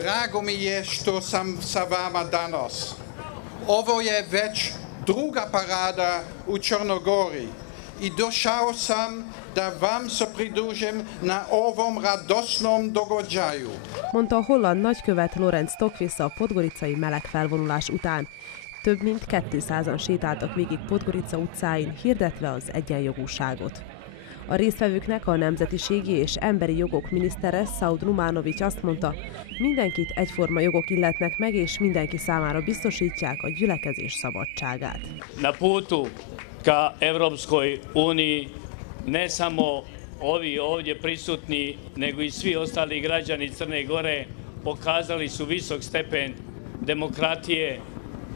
drago mi je što sam sa vama danas. Ovo je već druga parada u Črnogori i došao sam da vam se pridružim na ovom radosnom događaju. Mondta a holland nagykövet Lorenz Stokvis a podgoricai meleg felvonulás után. Több mint 200-an sétáltak végig Podgorica utcáin, hirdetve az egyenjogúságot. A résztvevőknek a nemzetiségi és emberi jogok minisztere Saud Numanović azt mondta, mindenkit egyforma jogok illetnek meg, és mindenki számára biztosítják a gyülekezés szabadságát. Na putu ka Evropskoj uniji ne samo ovi ovdje prisutni, nego i svi ostali građani Crne Gore pokazali su visok stepen demokratije,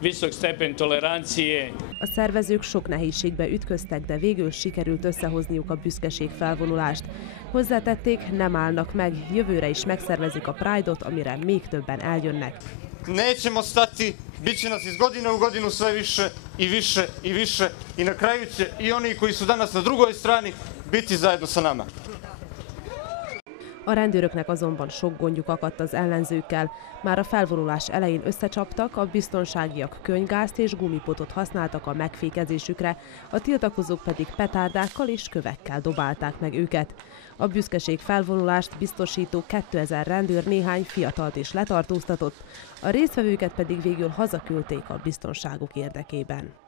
visok stepen tolerancije. A szervezők sok nehézségbe ütköztek, de végül sikerült összehozniuk a büszkeség felvonulást. Hozzátették, nem állnak meg, jövőre is megszervezik a Pride-ot, amire még többen eljönnek. Nećemo stati, bit će nas iz godine u godinu sve više i više i više i na kraju će i oni koji su danas na drugoj strani biti zajedno sa nama. A rendőröknek azonban sok gondjuk akadt az ellenzőkkel. Már a felvonulás elején összecsaptak, a biztonságiak könnygázt és gumipotot használtak a megfékezésükre, a tiltakozók pedig petárdákkal és kövekkel dobálták meg őket. A büszkeség felvonulást biztosító 2000 rendőr néhány fiatalt is letartóztatott, a résztvevőket pedig végül hazaküldték a biztonságuk érdekében.